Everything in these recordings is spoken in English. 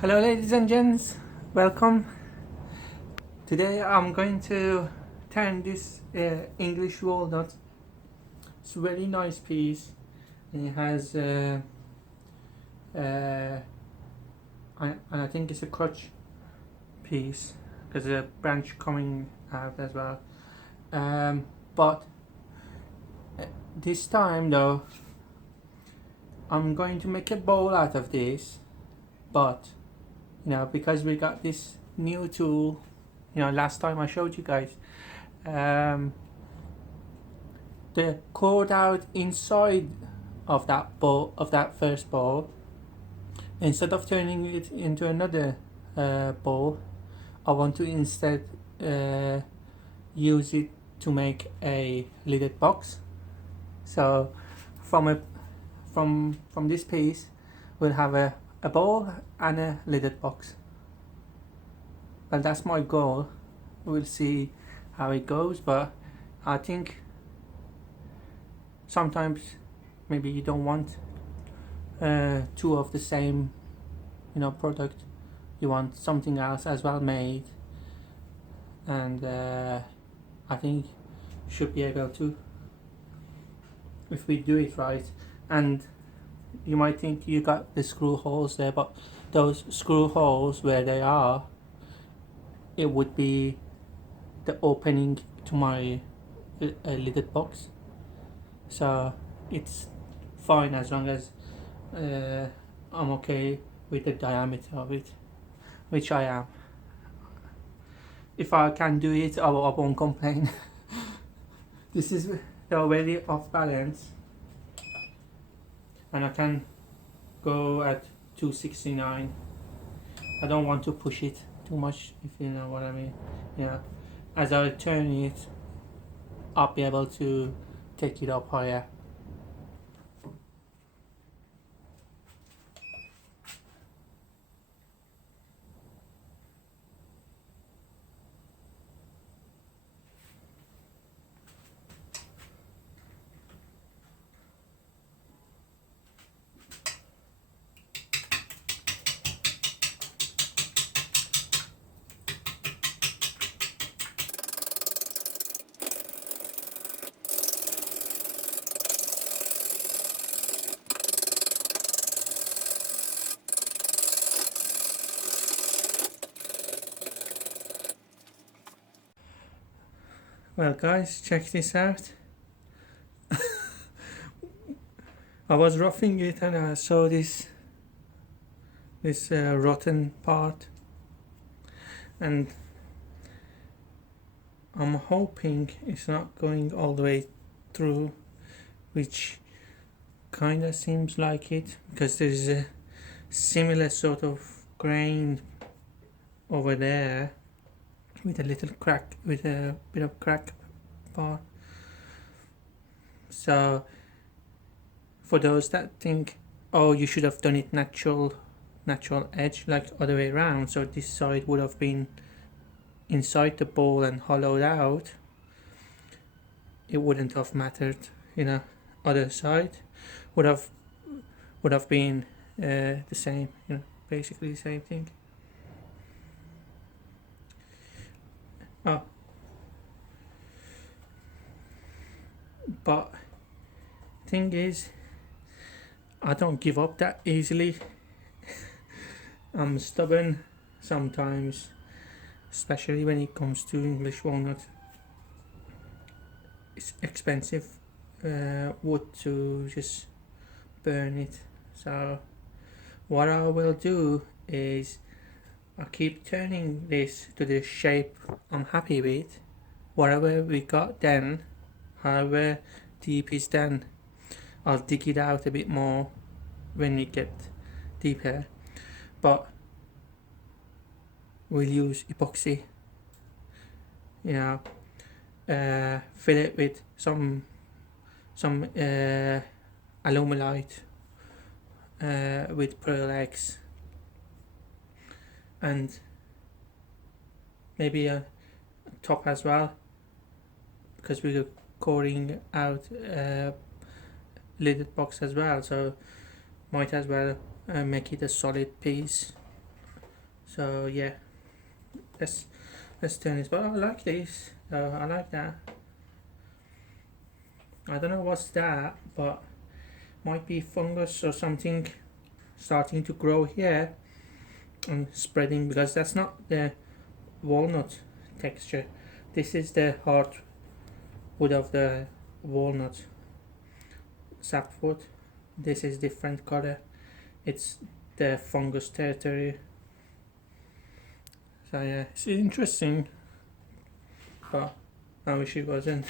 Hello, ladies and gents, welcome. Today I'm going to turn this English walnut. It's a very nice piece. It has, and I think it's a crutch piece because there's a branch coming out as well. But this time though, I'm going to make a bowl out of this. But because we got this new tool, last time I showed you guys, um, the cord out inside of that bowl, of that first bowl, instead of turning it into another bowl, I want to instead uh, use it to make a lidded box. So from a from this piece we'll have a bowl and a lidded box. Well, that's my goal. We'll see how it goes, but I think sometimes maybe you don't want two of the same product. You want something else as well made, and I think should be able to if we do it right. And you might think you got the screw holes there, but those screw holes where they are, it would be the opening to my lidded box. So it's fine as long as I'm okay with the diameter of it, which I am. If I can do it, I won't complain. This is very off balance, and I can go at 269. I don't want to push it too much, if you know what I mean. As I turn it, I'll be able to take it up higher. Well, guys, check this out. I was roughing it and I saw this rotten part, and I'm hoping it's not going all the way through, which kind of seems like it, because there's a similar sort of grain over there with a little crack, with a bit of crack part. So for those that think, oh, you should have done it natural edge, like other way around, so this side would have been inside the bowl and hollowed out, it wouldn't have mattered. Other side would have been the same, basically the same thing. Oh, but thing is, I don't give up that easily. I'm stubborn sometimes, especially when it comes to English walnut. It's expensive wood to just burn it. So what I will do is I keep turning this to the shape I'm happy with. Whatever we got then, however deep is then, I'll dig it out a bit more when we get deeper. But we'll use epoxy, fill it with some aluminite with pearl eggs, and maybe a top as well, because we're coring out lidded box as well, so might as well make it a solid piece. So yeah, let's let's turn this. But I like this. I like that. I don't know what's that, but might be fungus or something starting to grow here and spreading, because that's not the walnut texture. This is the hard wood of the walnut sapwood. This is different color. It's the fungus territory. So yeah, it's interesting, but I wish it wasn't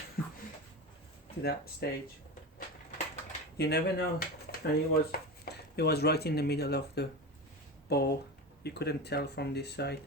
to that stage. You never know. And it was right in the middle of the bowl. You couldn't tell from this side.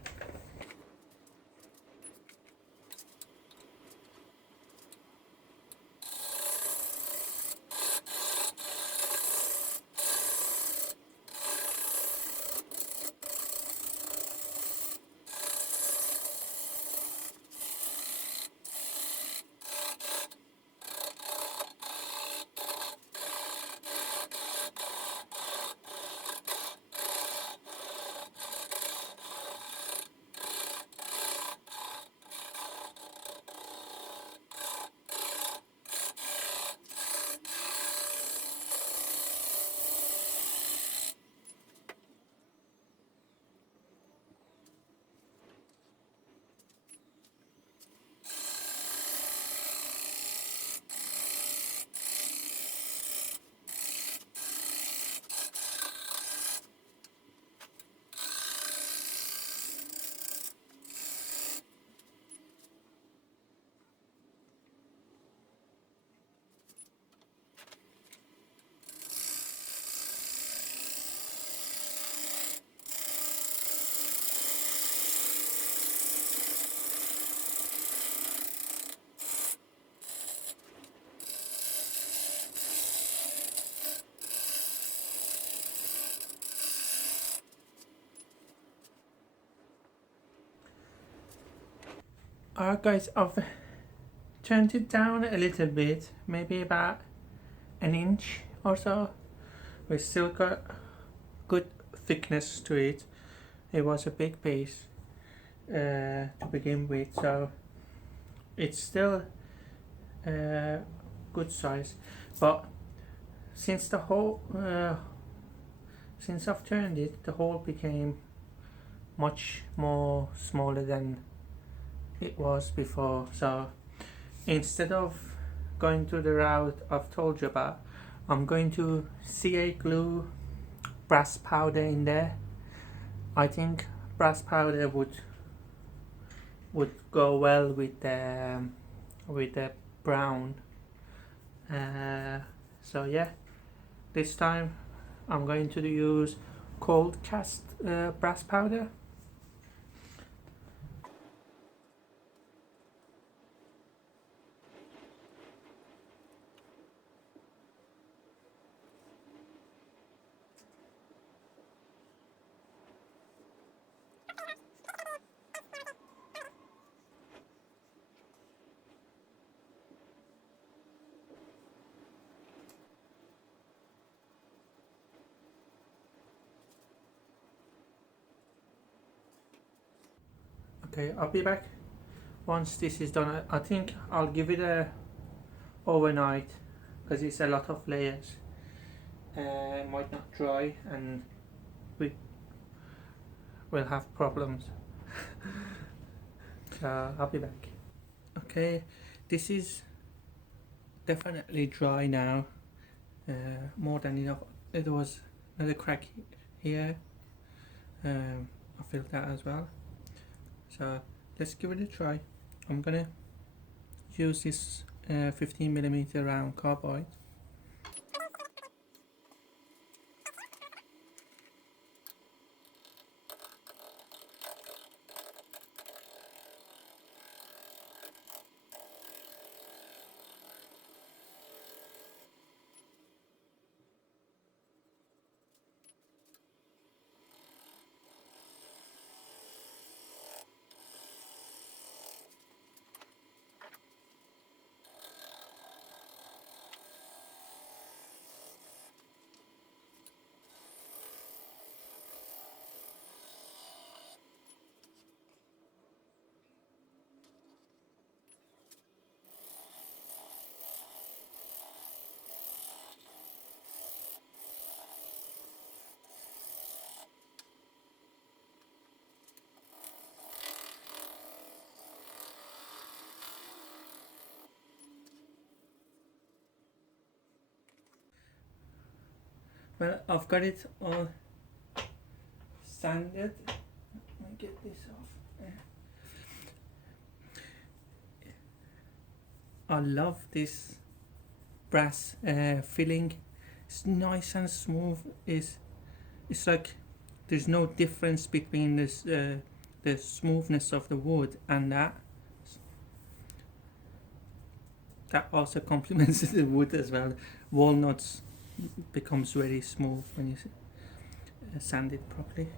Alright guys, I've turned it down a little bit, maybe about an inch or so. We still got good thickness to it. It was a big piece to begin with, so it's still good size. But since the whole since I've turned it, the hole became much more smaller than it was before. So instead of going to the route I've told you about, I'm going to CA glue brass powder in there. I think brass powder would go well with the brown. So yeah, this time I'm going to use cold cast brass powder. Okay, I'll be back once this is done. I think I'll give it a overnight because it's a lot of layers. It might not dry and we will have problems. So I'll be back. Okay, this is definitely dry now. More than enough. There was another crack here. I feel that as well. So let's give it a try. I'm gonna use this 15mm round carbide. Well, I've got it all sanded. Let me get this off. I love this brass filling. It's nice and smooth. It's like there's no difference between this the smoothness of the wood and that. That also complements the wood as well. Walnuts becomes very smooth when you sand it properly.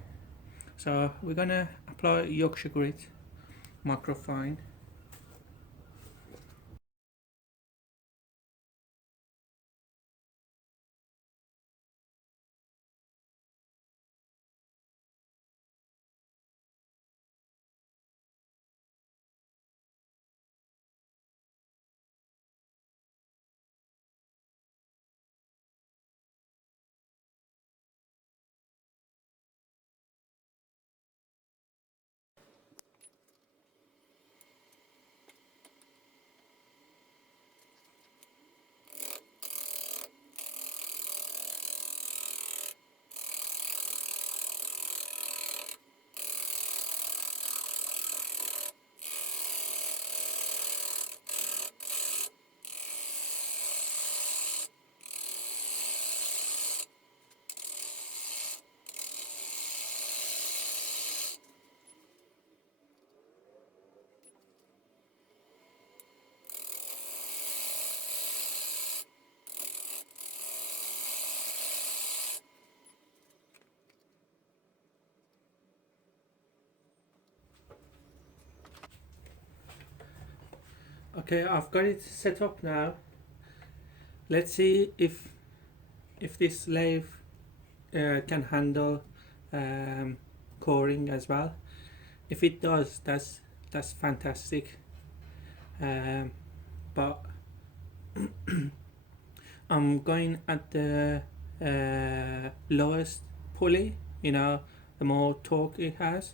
So we're gonna apply Yorkshire grit, microfine. Okay, I've got it set up now. Let's see if this lathe can handle coring as well. If it does, that's fantastic. But I'm going at the lowest pulley, the more torque it has,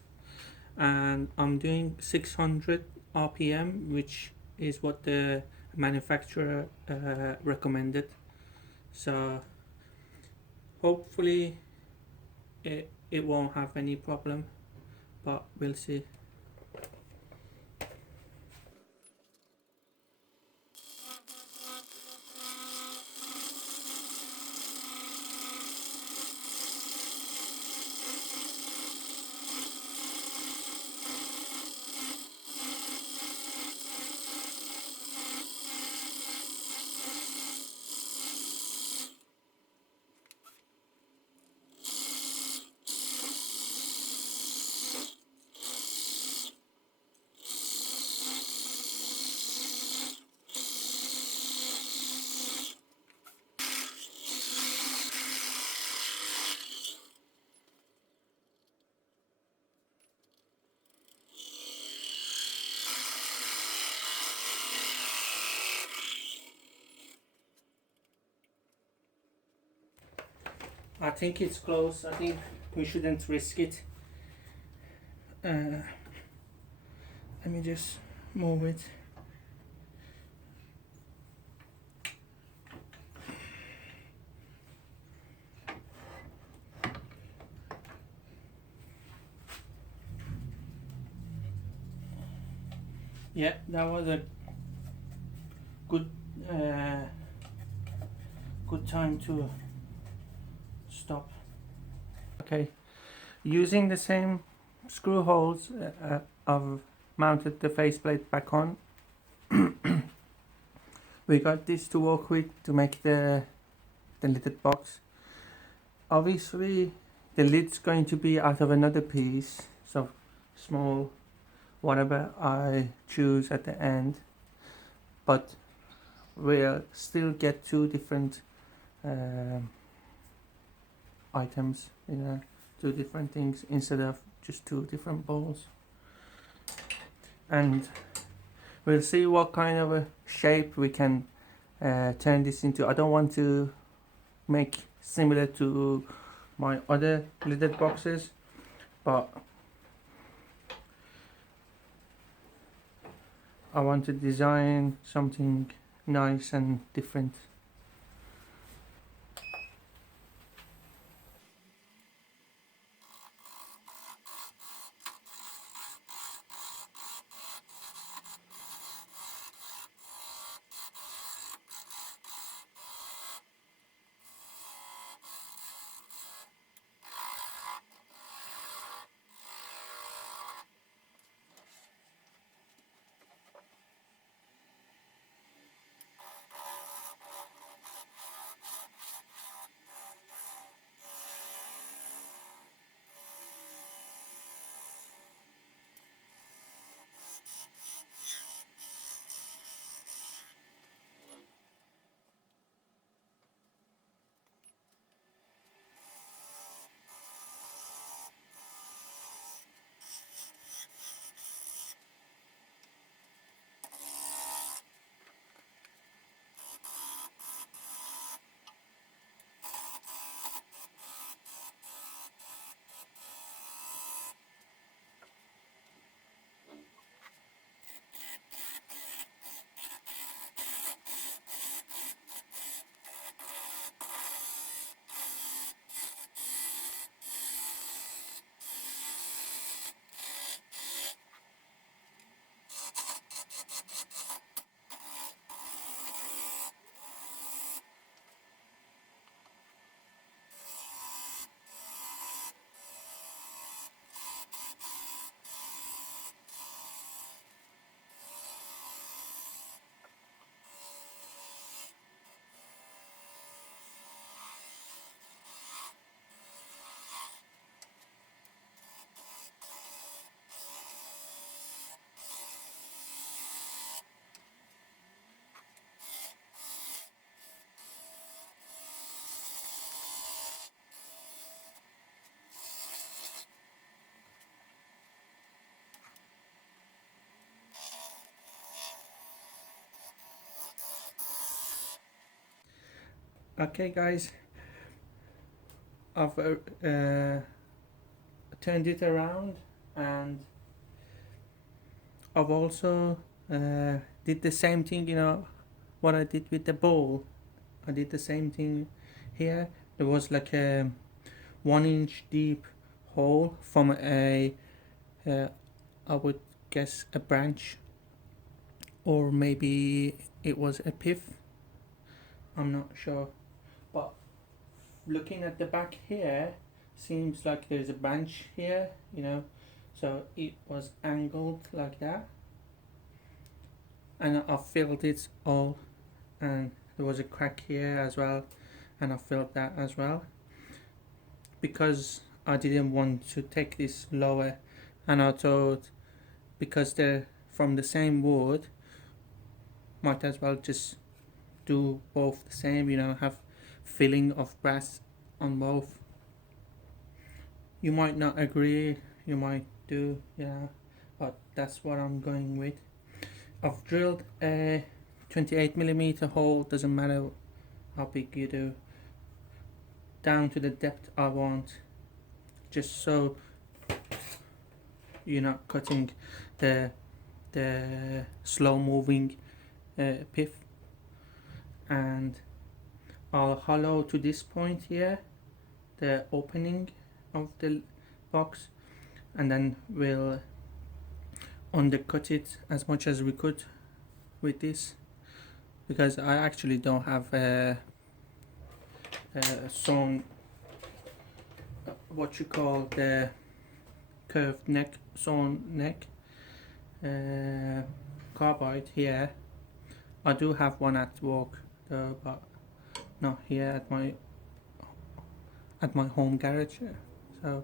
and I'm doing 600 RPM, which is what the manufacturer recommended. So hopefully it won't have any problem, but we'll see. I think it's close. I think we shouldn't risk it. Let me just move it. Yeah, that was a good good time to stop. Okay, using the same screw holes I've mounted the faceplate back on. We got this to work with to make the lidded box. Obviously the lid's going to be out of another piece, so small, whatever I choose at the end, but we'll still get two different items, two different things instead of just two different bowls. And we'll see what kind of a shape we can turn this into. I don't want to make similar to my other lidded boxes, but I want to design something nice and different. Okay guys, I've turned it around, and I've also did the same thing, what I did with the bowl. I did the same thing here. There was like a 1 inch deep hole from uh, I would guess a branch, or maybe it was a pith. I'm not sure, but looking at the back here, seems like there's a branch here, so it was angled like that, and I filled it all, and there was a crack here as well, and I filled that as well, because I didn't want to take this lower, and I thought because they're from the same wood, might as well just do both the same, have filling of brass on both. You might not agree, you might do, but that's what I'm going with. I've drilled a 28mm hole, doesn't matter how big you do, down to the depth I want, just so you're not cutting the slow moving pith. And I'll hollow to this point here, the opening of the box, and then we'll undercut it as much as we could with this, because I actually don't have a sewn, what you call the curved neck, sewn neck carbide here. I do have one at work though, but not here at my home garage. So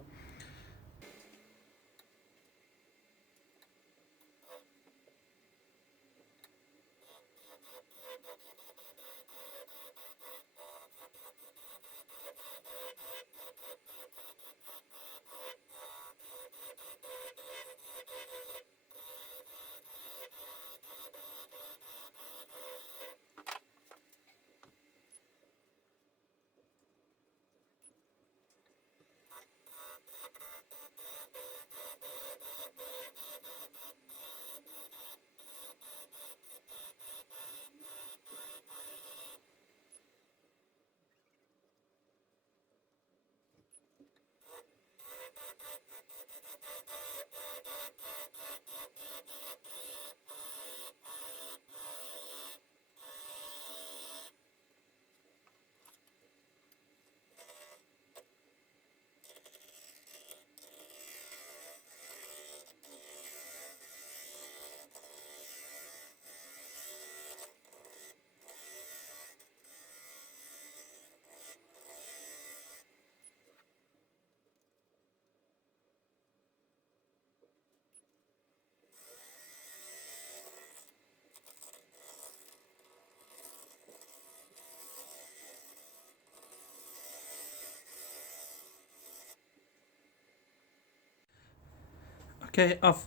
okay, I've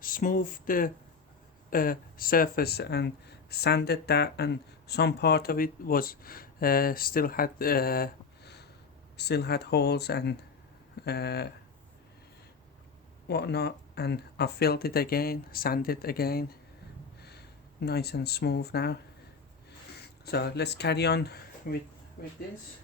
smoothed the surface and sanded that, and some part of it was still had holes and uh, whatnot, and I filled it again, sanded again, nice and smooth now. So let's carry on with this.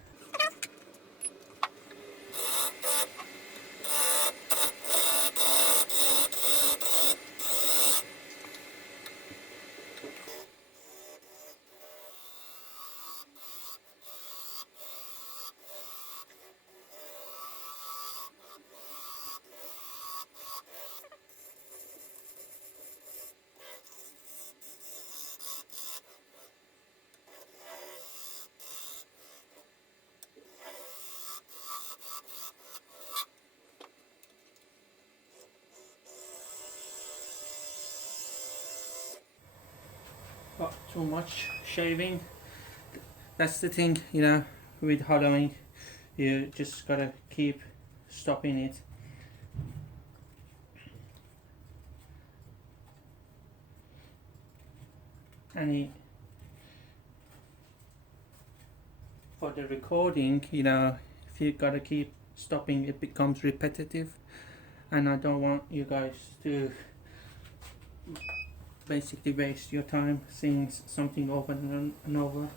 Not too much shaving. That's the thing, with hollowing. You just gotta keep stopping it. Any for the recording, you know, if you gotta keep stopping, it becomes repetitive, and I don't want you guys to basically waste your time seeing something over and over.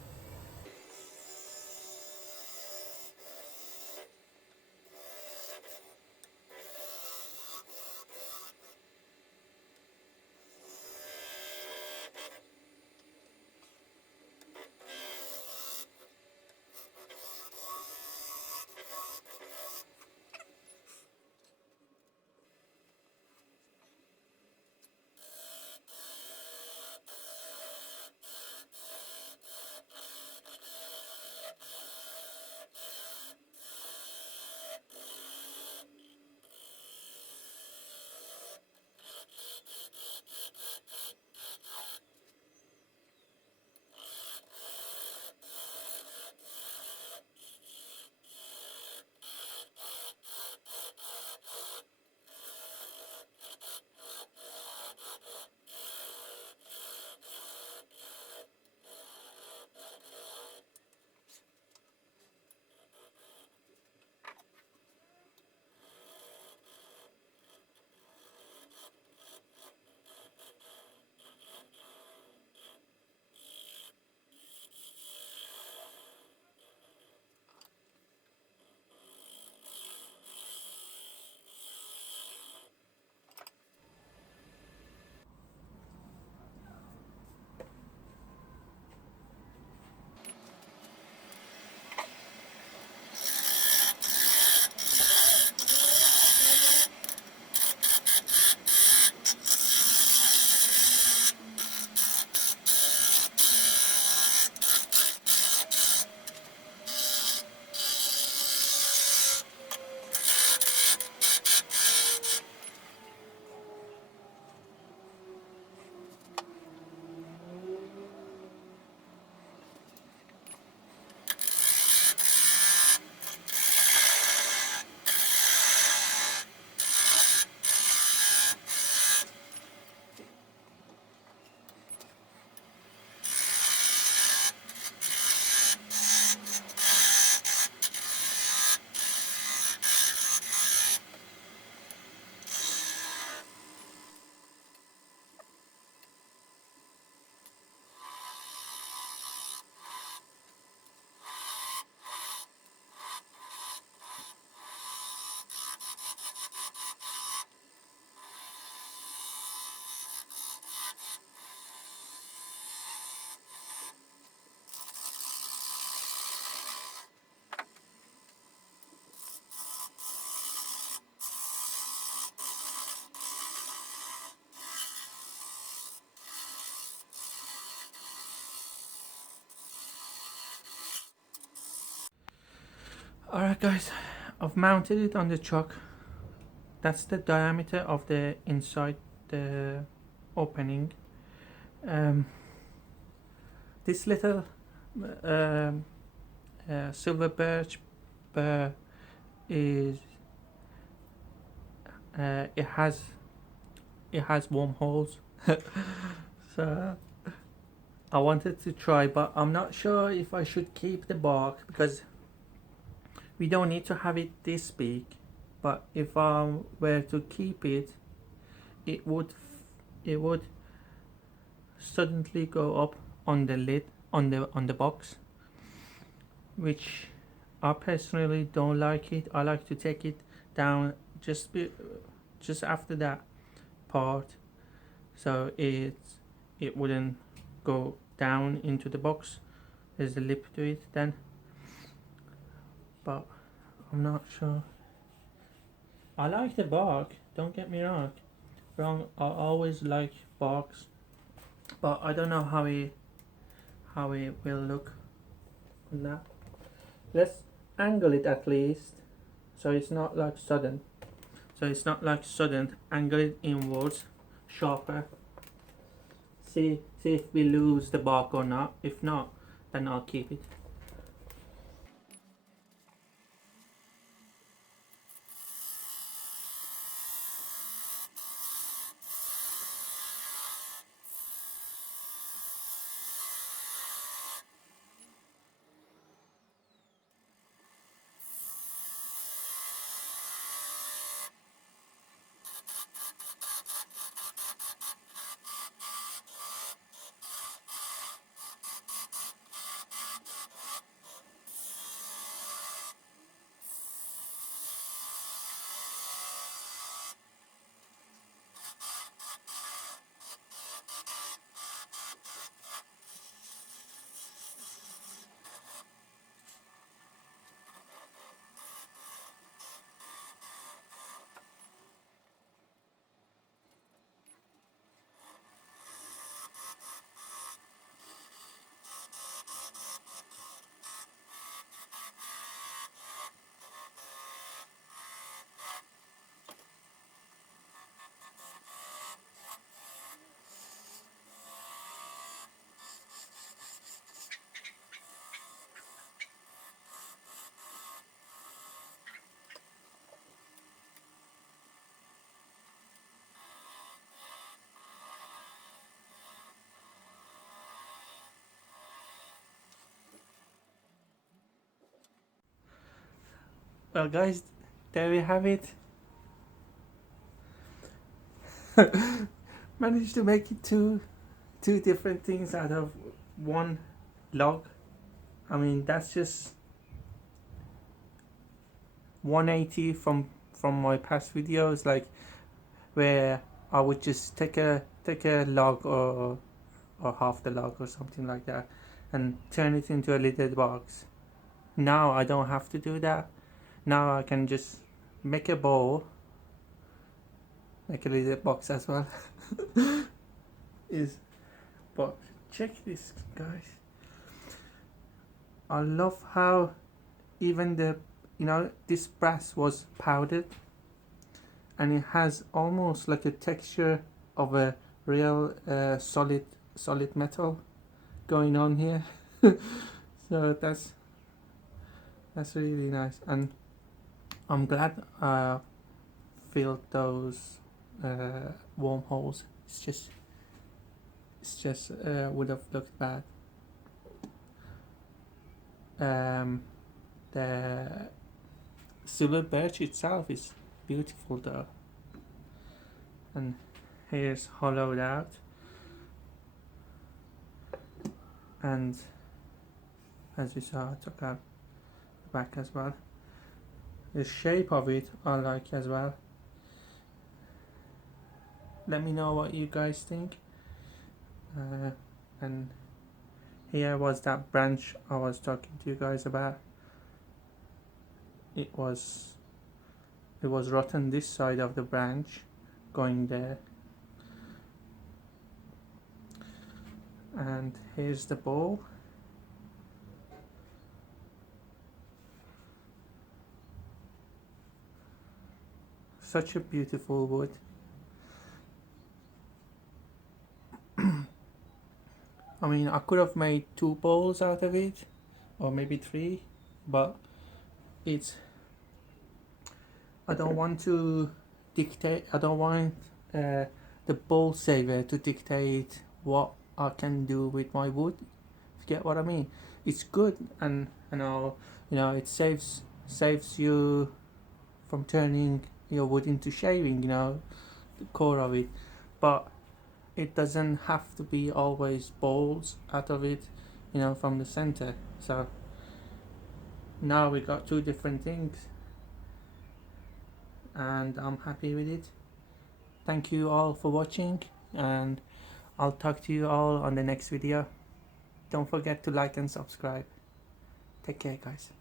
Alright guys, I've mounted it on the truck. That's the diameter of the inside the opening. This little um, silver birch burr is it has wormholes. So I wanted to try, but I'm not sure if I should keep the bark because we don't need to have it this big. But if I were to keep it, it would suddenly go up on the lid on the box, which I personally don't like it. I like to take it down just after that part, so it wouldn't go down into the box. There's a lip to it then, but I'm not sure. I like the bark, don't get me wrong. I always like barks, but I don't know how it will look on that. Let's angle it at least, so it's not like sudden. Angle it inwards, sharper. See if we lose the bark or not. If not, then I'll keep it. Well guys, there we have it. Managed to make it two different things out of one log. I mean, that's just 180 from my past videos, like where I would just take a log or half the log or something like that and turn it into a little box. Now I don't have to do that. Now I can just make a bowl, make a little box as well. Is But check this, guys. I love how even this brass was powdered, and it has almost like a texture of a real solid metal going on here. So that's really nice, and I'm glad I filled those wormholes. It's just would have looked bad. The silver birch itself is beautiful though, and here's hollowed out, and as you saw I took out the back as well. The shape of it I like as well. Let me know what you guys think. And here was that branch I was talking to you guys about. It was rotten this side of the branch going there, and here's the bowl. Such a beautiful wood. I mean, I could have made 2 bowls out of it, or maybe 3, but it's I don't want to dictate. I don't want the bowl saver to dictate what I can do with my wood. If you get what I mean? It's good, and it saves you from turning your wood into shaving. The core of it, but it doesn't have to be always bowls out of it. From the center. So now we got 2 different things, and I'm happy with it. Thank you all for watching, and I'll talk to you all on the next video. Don't forget to like and subscribe. Take care, guys.